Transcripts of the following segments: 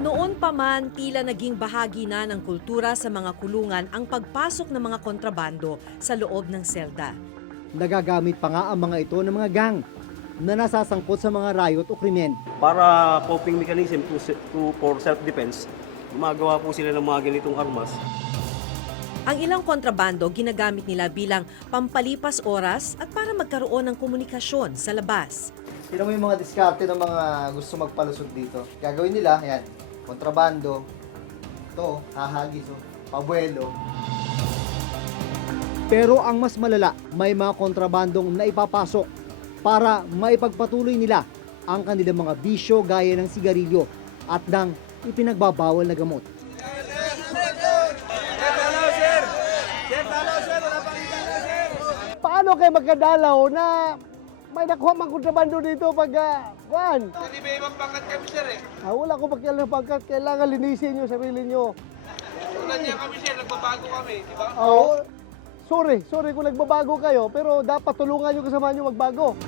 Noon pa man, tila naging bahagi na ng kultura sa mga kulungan ang pagpasok ng mga kontrabando sa loob ng selda. Nagagamit pa nga ang mga ito ng mga gang na nasasangkot sa mga riot o krimen. Para coping mechanism for self-defense, gumagawa po sila ng mga ganitong armas. Ang ilang kontrabando ginagamit nila bilang pampalipas oras at para magkaroon ng komunikasyon sa labas. Tignan mo yung mga diskarte ng mga gusto magpalusot dito. Gagawin nila, yan, kontrabando, ito, hahagis, pabuelo. Pero ang mas malala, may mga kontrabandong naipapasok para maipagpatuloy nila ang kanilang mga bisyo gaya ng sigarilyo at ng ipinagbabawal na gamot. Paano kayo magkadalaw na may nakuha mang kontrabando dito pag kuhan? Hindi may ibang pangkat kami, sir, eh. Wala ko pakialam ng pagkat, kailangan linisin nyo sarili nyo. Tulad niya kami, sir, nagbabago kami, di ba? Oo. Sorry kung nagbabago kayo, pero dapat tulungan nyo kasama nyo magbago.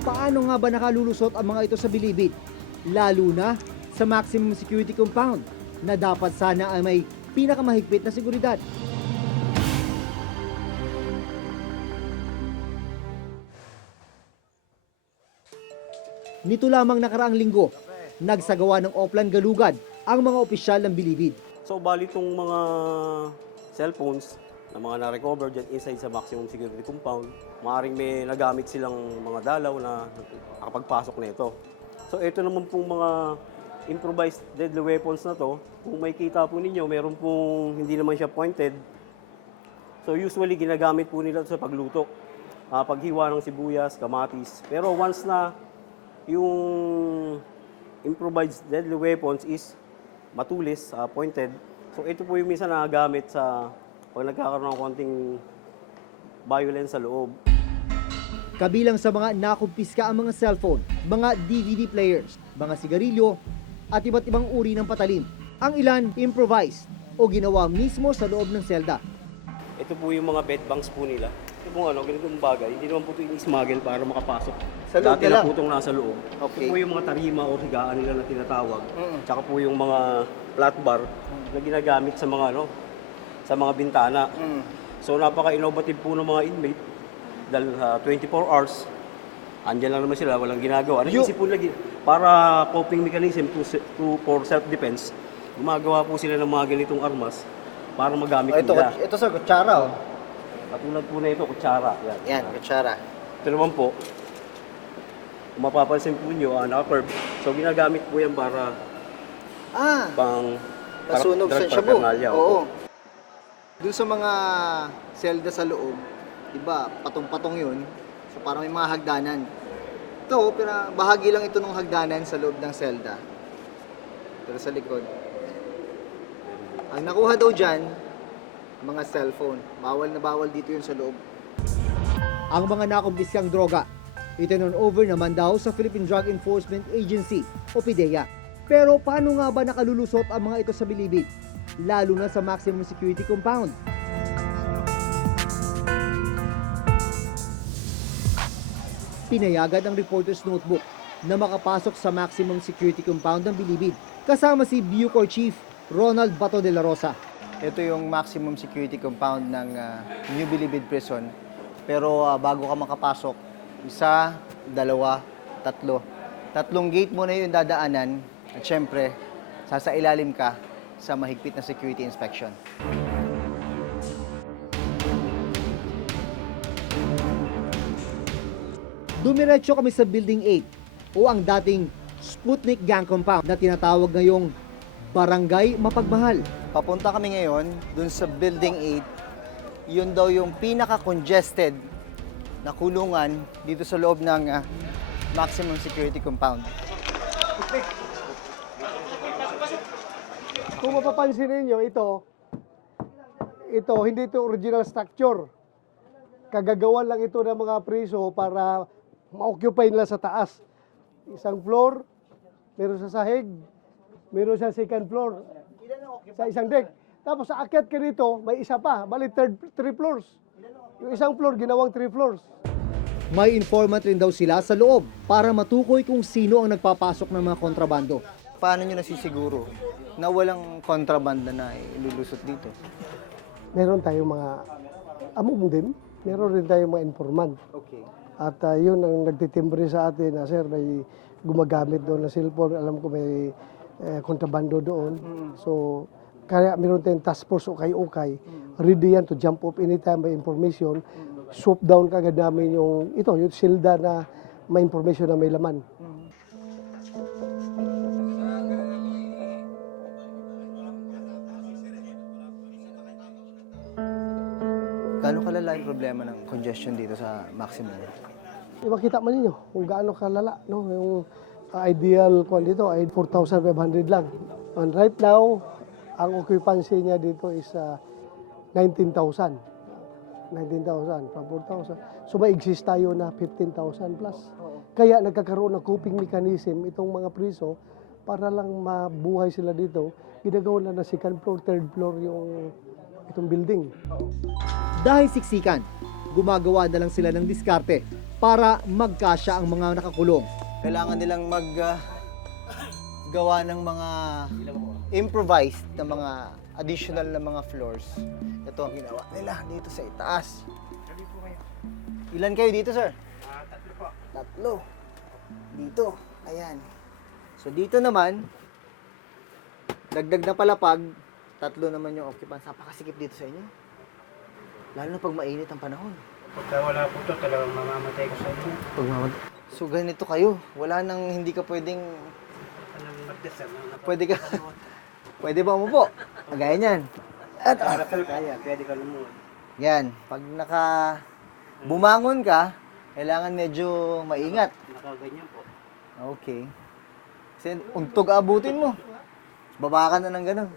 Paano nga ba nakalulusot ang mga ito sa bilibid? Lalo na sa maximum security compound na dapat sana ay may pinakamahigpit na seguridad. Nito lamang nakaraang linggo, nagsagawa ng Oplan Galugad ang mga opisyal ng bilibid. So bali itong mga cellphones na mga na-recover dyan inside sa maximum security compound, maaaring may nagamit silang mga dalaw na nakapagpasok na ito. So ito naman pong mga improvised deadly weapons na to, kung may kita po ninyo, meron pong hindi naman siya pointed. So usually ginagamit po nila sa pagluto, paghiwa ng sibuyas, kamatis. Pero once na yung improvised deadly weapons is matulis, pointed. So ito po yung minsan nagagamit sa pag nagkakaroon ng konting violence sa loob. Kabilang sa mga nakumpiska ang mga cellphone, mga DVD players, mga sigarilyo, at iba't ibang uri ng patalim. Ang ilan improvised o ginawa mismo sa loob ng selda. Ito po yung mga bed banks po nila. Ito po ganitong bagay, hindi naman po ito in-smuggle para makapasok. Sa loob Dati na na lang? po itong nasa loob. Okay. Ito po yung mga tarima o higaan nila na tinatawag. Tsaka po yung mga flat bar na ginagamit sa mga sa mga bintana. So napaka-innovative po ng mga inmate dahil 24 hours andyan lang naman sila, walang ginagawa. Naisip po lagi para coping mechanism for self-defense. Gumagawa po sila ng mga ganitong armas para magamit nila. Ito sa kutsara, oh. Katulad po na ito, kutsara. Yan, kutsara. Ito naman po, kung mapapansin po nyo, naka-curve. So ginagamit po yan para pang Masunog sa drug shabu. paraphernalia. Oo. Doon sa mga selda sa loob, diba, patong-patong yun. So parang may mga hagdanan. Ito, pero bahagi lang ito ng hagdanan sa loob ng selda. Pero sa likod. Ang nakuha daw dyan, mga cellphone. Bawal na bawal dito yun sa loob. Ang mga nakumpiskang droga, itinurn over naman daw sa Philippine Drug Enforcement Agency o PDEA. Pero paano nga ba nakalulusot ang mga ito sa bilibid? Lalo na sa maximum security compound. Pinayagan ng reporter's notebook na makapasok sa maximum security compound ng bilibid kasama si Bucor Chief Ronald Bato de la Rosa. Ito yung maximum security compound ng New Bilibid Prison. Pero bago ka makapasok, isa, dalawa, tatlo. Tatlong gate mo na yung dadaanan at syempre, sasailalim ka sa mahigpit na security inspection. Dumiretso kami sa Building 8 o ang dating Sputnik Gang Compound na tinatawag ngayong Barangay Mapagmahal. Papunta kami ngayon dun sa Building 8. Yun daw yung pinaka-congested na kulungan dito sa loob ng maximum security compound. Kung mapapansin ninyo, ito, hindi ito original structure. Kagagawan lang ito ng mga priso para ma-occupy nila sa taas. Isang floor, meron sa sahig, meron sa second floor, sa isang deck. Tapos sa akyat ka dito, may isa pa, bali three floors. Yung isang floor, ginawang 3 floors. May informant rin daw sila sa loob para matukoy kung sino ang nagpapasok ng mga kontrabando. paano nyo nasisiguro na walang kontrabanda na ilulusot dito? Meron tayong mga among din, meron rin tayong mga informant. Okay. At yun ang nagtitimbre sa atin na, sir, may gumagamit doon na cellphone. Alam ko may kontrabando doon. So, kaya meron tayong task force ukay-ukay. Ready yan to jump up anytime may information. Swoop down kagad namin yung silda na may information na may laman. Gano'ng kalala yung problema ng congestion dito sa Maximum? Makita man ninyo kung gaano kalala, no? Yung ideal kwan dito ay 4,500 lang. And right now, ang occupancy niya dito is 19,000. 19,000 from 4,000. So may exist tayo na 15,000 plus. Kaya nagkakaroon ng coping mechanism itong mga priso para lang mabuhay sila dito. Ginagawa na second floor, third floor yung itong building. Dahil siksikan, gumagawa na lang sila ng diskarte para magkasya ang mga nakakulong. Kailangan nilang gawa ng mga improvised na mga additional na mga floors. Ito ang ginawa nila dito sa itaas. Ilan kayo dito, sir? Tatlo po. Tatlo. Dito. Ayan. So dito naman, dagdag na palapag, tatlo naman yung occupants. Napakasikip dito sa inyo. Lalo na pag mainit ang panahon. Pagka wala po ito, talagang mamamatay ko sa inyo. So ganito kayo. Wala nang hindi ka pwedeng... Anong magdasal? Pwede ba umupo? Kagaya niyan. At Parasal kaya, pwede ka lumuhod. yan. Pag bumangon ka, kailangan medyo maingat. Nakaganyan po. Okay. Kasi untog abutin mo. Baba ka na ng ganun.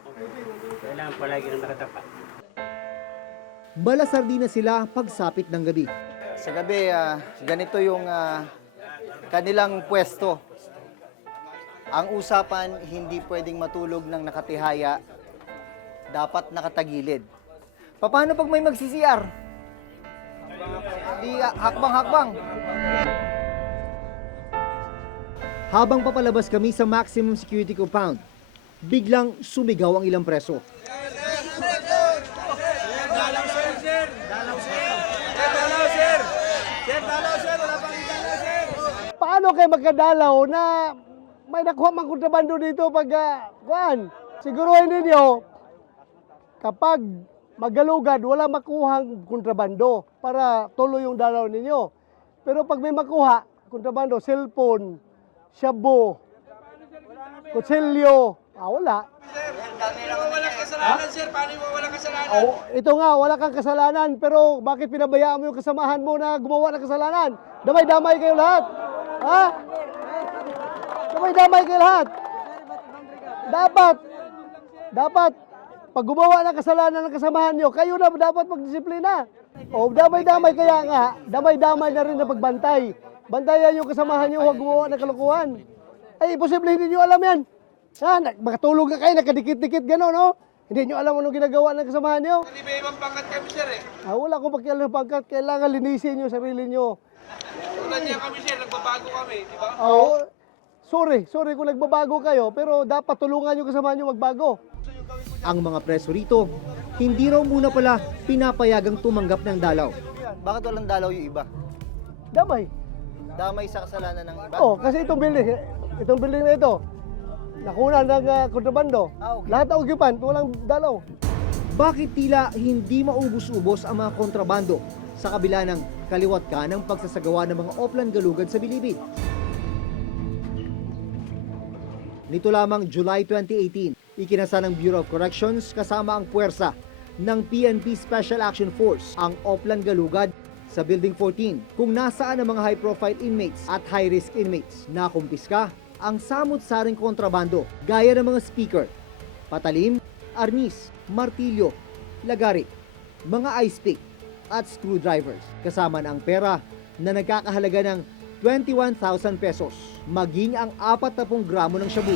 Kailangan palagi nang nakatapat. Balasardi na sila pagsapit ng gabi. Sa gabi, ganito yung kanilang pwesto. Ang usapan, hindi pwedeng matulog ng nakatihaya. Dapat nakatagilid. Paano pag may mag-CCR? Di hakbang-hakbang. Habang papalabas kami sa maximum security compound, biglang sumigaw ang ilang preso. Paano kayo magkadalaw na may nakuha mang kontrabando dito pag kuan? Siguruhin ninyo kapag magalugad wala makuhang kontrabando para tuloy yung dalaw ninyo. Pero pag may makuha kontrabando, cellphone, shabu, kutsilyo, wala. Paano mo walang kasalanan, sir? Paano mo walang kasalanan? Ito nga, wala kang kasalanan, pero bakit pinabayaan mo yung kasamahan mo na gumawa ng kasalanan? Damay-damay kayo lahat. Ha? Damay-damay kayo lahat. Dapat, pag gumawa ng kasalanan ng kasamahan nyo, kayo na dapat magdisiplina. O, damay-damay kaya nga, damay-damay na rin na pagbantay. Bantayan yung kasamahan nyo, huwag gumawa ng kalokohan. Ay, imposible hindi nyo alam yan. Makatulog na kayo, nakadikit-dikit gano'n, no? Hindi nyo alam anong ginagawa ng kasamahan nyo. Hindi ba ibang pangkat kami, sir eh? Wala akong pakialam ng pangkat. Kailangan linisin nyo sarili nyo. Tulad niya kami, sir. Nagbabago kami, di ba? Sorry kung nagbabago kayo, pero dapat tulungan nyo kasama nyo magbago. Ang mga preso rito, hindi raw muna pala pinapayagang tumanggap ng dalaw. Bakit walang dalaw yung iba? Damay. Damay sa kasalanan ng iba? Kasi itong building na ito, nakuna ng kontrabando. Okay. Lahat ng occupant, walang dalaw. Bakit tila hindi maubos-ubos ang mga kontrabando sa kabila ng kaliwat ka ng pagsasagawa ng mga Oplan Galugad sa Bilibid? Nito lamang July 2018, ikinasa ng Bureau of Corrections kasama ang puwersa ng PNP Special Action Force ang Oplan Galugad sa Building 14 kung nasaan ang mga high-profile inmates at high-risk inmates. Nakumpiska ang samut-saring kontrabando gaya ng mga speaker, patalim, arnis, martilyo, lagari, mga ice pick at screwdrivers kasama na ang pera na nagkakahalaga ng 21,000 pesos, maging ang 40 gramo ng shabu.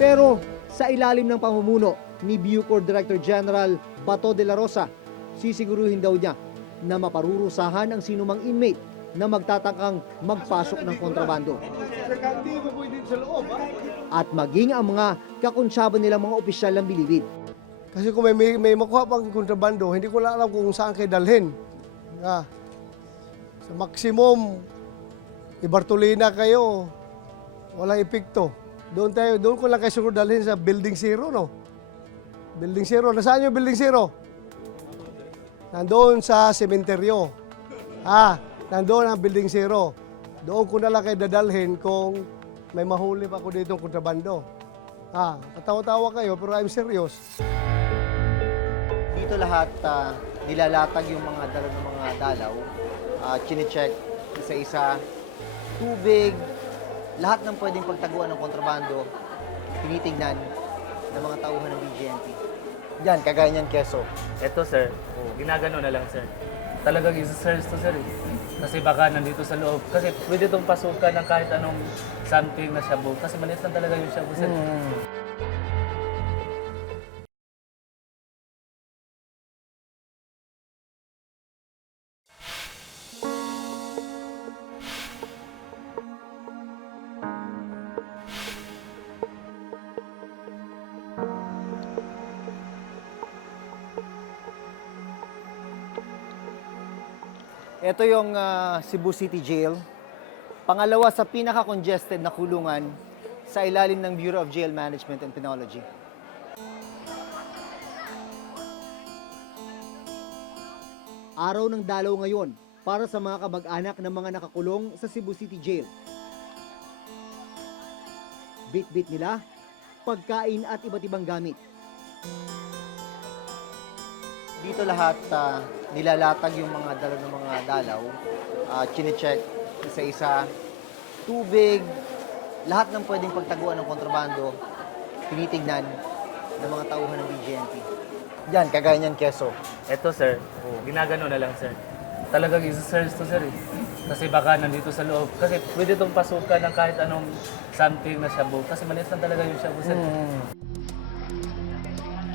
Pero sa ilalim ng pamumuno ni Bucor Director General Bato de la Rosa, sisiguruhin daw niya na maparurusahan ang sinumang inmate na magtatangkang magpasok ng kontrabando. Hindi mo pwede sa loob, ha? At maging ang mga kakonsyaba nilang mga opisyal ng bilibid. Kasi kung may makuha pang kontrabando, hindi ko lang alam kung saan kayo dalhin. Sa maximum, ibartolina kayo, walang epekto. Doon ko lang kayo siguro dalhin sa Building Zero, no? Building Zero. Nasaan yung Building Zero? Nandoon sa sementeryo. Nandoon ang Building Zero. Doon ko na lang kayo dadalhin kung may mahuli pa ako dito ng kontrabando. Katawa-tawa kayo, pero I'm serious. Dito lahat nilalatag yung mga dala ng mga dalaw. Chine-check isa-isa. Tubig, lahat ng pwedeng pagtaguan ng kontrabando, tinitignan ng mga tauhan ng BGMP. Yan, kagaya niyan, keso. Ito sir, ginagano na lang sir. Talagang isa-search to sir. Kasi baka nandito sa loob. Kasi pwede itong pasukan ng kahit anong something na shabu. Kasi maliit lang talaga yung shabu sir. Ito yung Cebu City Jail. Pangalawa sa pinaka-congested na kulungan sa ilalim ng Bureau of Jail Management and Penology. Araw ng dalaw ngayon para sa mga kamag-anak ng mga nakakulong sa Cebu City Jail. Bit-bit nila, pagkain at iba't ibang gamit. Dito lahat nilalatag yung mga dala ng mga dalaw. Chine-check isa-isa. Tubig, lahat ng pwedeng pagtaguan ng kontrabando, tinitignan ng mga tauhan ng BGMP. Yan, kagaya niyan, keso. Ito sir, ginagano na lang sir. Talagang isa-search to sir. Kasi baka nandito sa loob. Kasi pwede itong pasukan ng kahit anong something na shabu. Kasi maliit lang talaga yung shabu sir.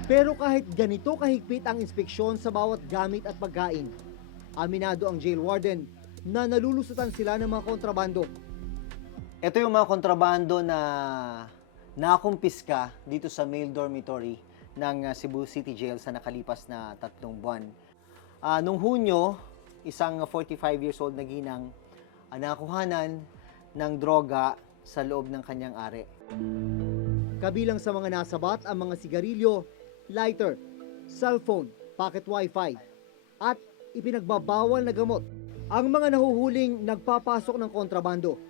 Pero kahit ganito kahigpit ang inspeksyon sa bawat gamit at pagkain, aminado ang jail warden na nalulusutan sila ng mga kontrabando. Ito yung mga kontrabando na nakumpiska dito sa male dormitory ng Cebu City Jail sa nakalipas na 3 buwan. Nung Hunyo, isang 45 years old na ginang nakuhanan ng droga sa loob ng kanyang are. Kabilang sa mga nasabat ang mga sigarilyo, lighter, cellphone, pocket wifi, at ipinagbabawal na gamot. Ang mga nahuhuling nagpapasok ng kontrabando,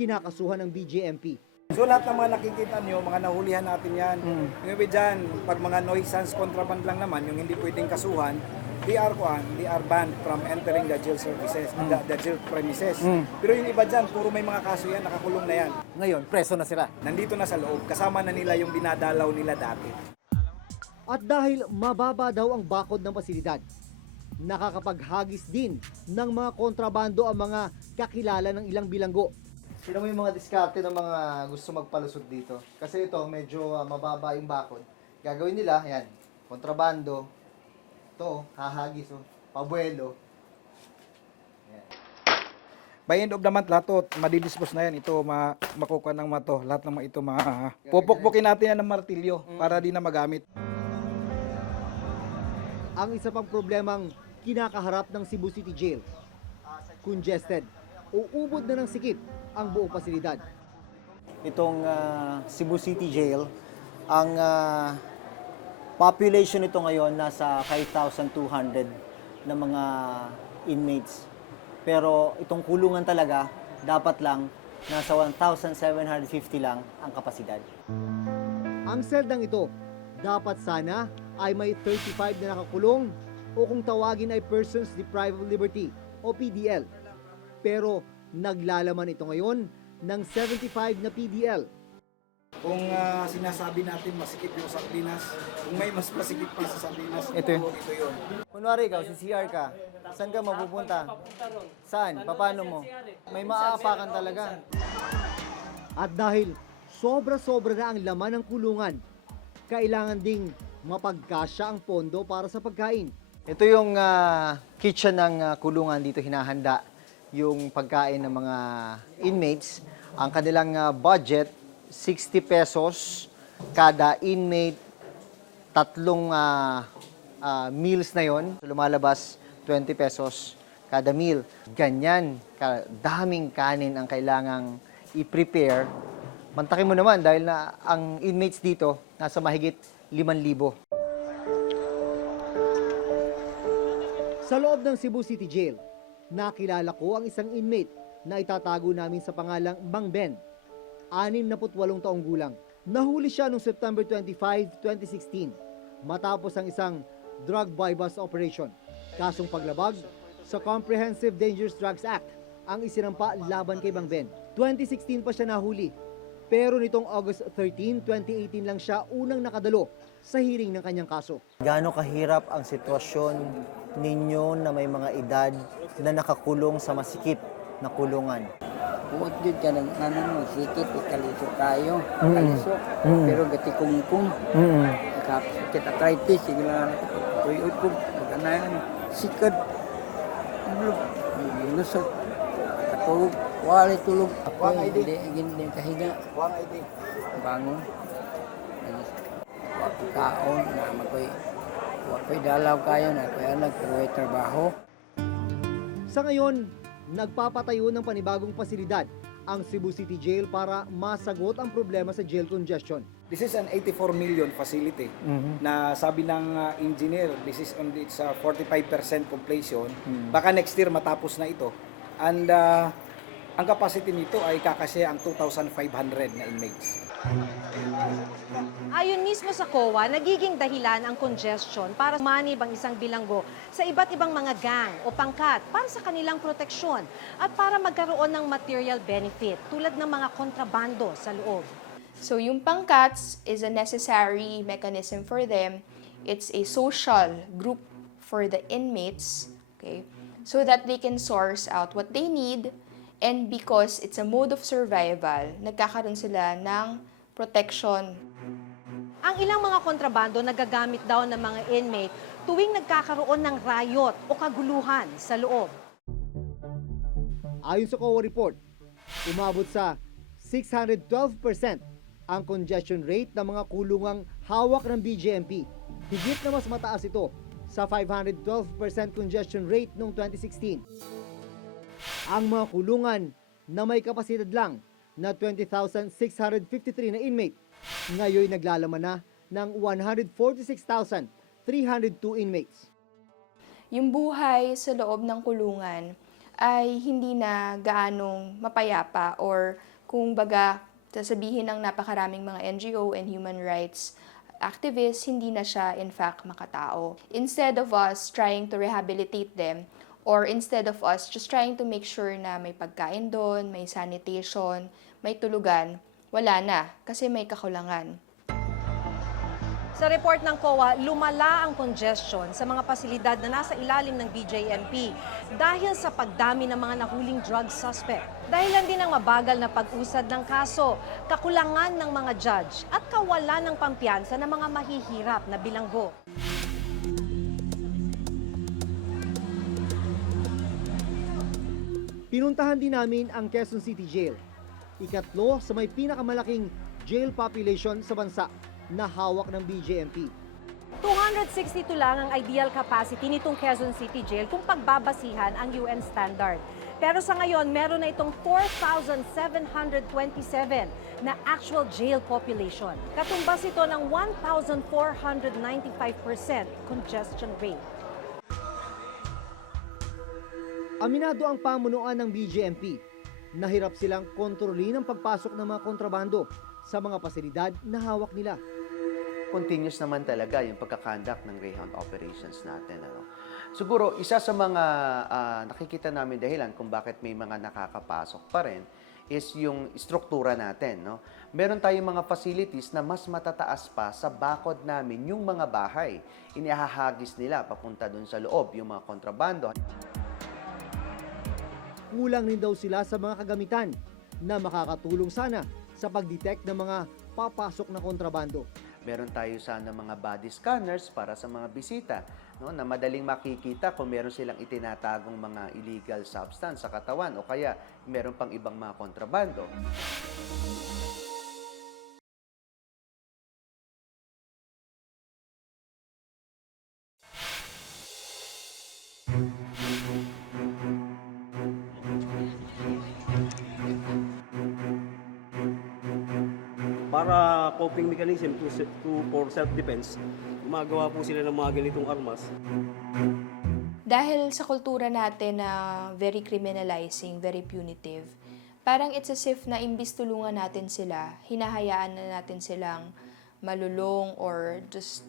kinakasuhan ng BGMP. So lahat ng mga nakikita nyo, mga nahulihan natin yan. Yung iba dyan, pag mga nuisance contraband lang naman, yung hindi pwedeng kasuhan, they are banned from entering the jail services, the jail premises. Pero yung iba dyan, puro may mga kaso yan, nakakulong na yan. Ngayon, preso na sila. Nandito na sa loob, kasama na nila yung dinadalaw nila dati. At dahil mababa daw ang bakod ng pasilidad, nakakapaghagis din ng mga kontrabando ang mga kakilala ng ilang bilanggo. Sino mo yung mga diskarte ng mga gusto magpalusot dito? Kasi ito, medyo mababa yung bakod. Gagawin nila, yan, kontrabando. Ito, hahagis, pabuelo. By end of the month, lahat to, madidispose na yan. Ito, makukuha ng mato. Lahat ng ito, pupukpukin natin yan ng martilyo para di na magamit. Ang isa pang problemang kinakaharap ng Cebu City Jail, congested, uubod na ng sikip ang buong pasilidad. Itong Cebu City Jail, ang population nito ngayon nasa 5,200 na mga inmates. Pero itong kulungan talaga, dapat lang nasa 1,750 lang ang kapasidad. Ang seldang ito, dapat sana ay may 35 na nakakulong o kung tawagin ay Persons Deprived of Liberty o PDL. Pero naglalaman ito ngayon ng 75 na PDL. Kung sinasabi natin masikip yung sardinas, kung may mas masikip pa sa sardinas, Ito yun. ito yun. Kunwari ikaw, si CR ka, saan ka mapupunta? Saan? Paano mo? May maaapakan talaga. At dahil sobra-sobra na ang laman ng kulungan, kailangan ding mapagkasya ang pondo para sa pagkain. Ito yung kitchen ng kulungan dito hinahanda yung pagkain ng mga inmates. Ang kanilang budget, 60 pesos kada inmate, tatlong meals na yon. So, lumalabas 20 pesos kada meal. Ganyan, daming kanin ang kailangang i-prepare. Mantakin mo naman dahil na ang inmates dito nasa mahigit 5,000. Sa loob ng Cebu City Jail, nakilala ko ang isang inmate na itatago namin sa pangalang Mang Ben, 68 taong gulang. Nahuli siya noong September 25, 2016 matapos ang isang drug buy-bust operation. Kasong paglabag sa Comprehensive Dangerous Drugs Act ang isinampa laban kay Mang Ben. 2016 pa siya nahuli, pero nitong August 13, 2018 lang siya unang nakadalo sa hearing ng kanyang kaso. Gaano kahirap ang sitwasyon ninyo na may mga edad na nakakulong sa masikip na kulungan? Huwag yun ka ng sikip, ikalisok tayo, ikalisok. Pero gati kung sakit arthritis, sigla na tuyot ko, maganayan, sikad, lusot, katulog, wali tulog. Ako, hindi kahiga. Bangon. Waktu kaon, na makoy dalaw kayo, na kaya nagkaroon trabaho. Sa ngayon, nagpapatayo ng panibagong pasilidad ang Cebu City Jail para masagot ang problema sa jail congestion. This is an 84 million facility na sabi ng engineer, this is on its 45% completion. Baka next year matapos na ito. And ang capacity nito ay kakasya ang 2,500 na inmates. Ayon mismo sa COA, nagiging dahilan ang congestion para manib ang isang bilanggo sa iba't ibang mga gang o pangkat para sa kanilang proteksyon at para magkaroon ng material benefit tulad ng mga kontrabando sa loob. So yung pangkats is a necessary mechanism for them. It's a social group for the inmates, okay? So that they can source out what they need, and because it's a mode of survival, nagkakaroon sila ng protection. Ang ilang mga kontrabando nagagamit daw ng mga inmate tuwing nagkakaroon ng riot o kaguluhan sa loob. Ayon sa COA report, umabot sa 612% ang congestion rate ng mga kulungang hawak ng BJMP. Higit na mas mataas ito sa 512% congestion rate noong 2016. Ang mga kulungan na may kapasidad lang na 20,653 na inmate, ngayon naglalaman na ng 146,302 inmates. Yung buhay sa loob ng kulungan ay hindi na gaanong mapayapa, or kung baga sasabihin ng napakaraming mga NGO and human rights activists, hindi na siya in fact makatao. Instead of us trying to rehabilitate them, or instead of us just trying to make sure na may pagkain doon, may sanitation, may tulugan, wala na kasi may kakulangan. Sa report ng COA, lumala ang congestion sa mga pasilidad na nasa ilalim ng BJMP dahil sa pagdami ng mga nahuling drug suspect. Dahilan din ang mabagal na pag-usad ng kaso, kakulangan ng mga judge at kawalan ng pampiyansa ng mga mahihirap na bilanggo. Pinuntahan din namin ang Quezon City Jail, ikatlo sa may pinakamalaking jail population sa bansa na hawak ng BJMP. 262 lang ang ideal capacity nitong Quezon City Jail kung pagbabasihan ang UN standard. Pero sa ngayon, meron na itong 4,727 na actual jail population. Katumbas ito ng 1,495% congestion rate. Aminado ang pamunuan ng BJMP. Nahirap silang kontrolin ang pagpasok ng mga kontrabando sa mga pasilidad na hawak nila. Continuous naman talaga yung pagkakandak ng Greyhound operations natin. Siguro, isa sa mga nakikita namin dahilan kung bakit may mga nakakapasok pa rin is yung struktura natin. Meron tayong mga facilities na mas matataas pa sa bakod namin yung mga bahay. Inihahagis nila papunta dun sa loob yung mga kontrabando. Kulang rin daw sila sa mga kagamitan na makakatulong sana sa pag-detect ng mga papasok na kontrabando. Meron tayo sana mga body scanners para sa mga bisita no, na madaling makikita kung meron silang itinatagong mga illegal substance sa katawan o kaya meron pang ibang mga kontrabando. Para coping mechanism for self-defense, gumagawa po sila ng mga ganitong armas. Dahil sa kultura natin na very criminalizing, very punitive, parang it's as if na imbis tulungan natin sila, hinahayaan na natin silang malulong or just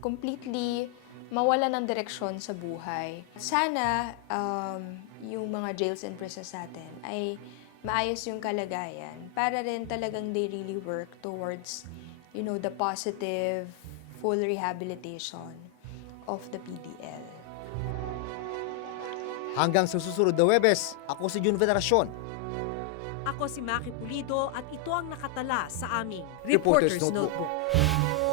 completely mawala ng direksyon sa buhay. Sana yung mga jails and prisons natin ay maayos yung kalagayan para rin talagang they really work towards, the positive, full rehabilitation of the PDL. Hanggang sa susunod na Huwebes, ako si Jun Veneracion. Ako si Maki Pulido at ito ang nakatala sa aming Reporter's Reporter's Notebook. Notebook.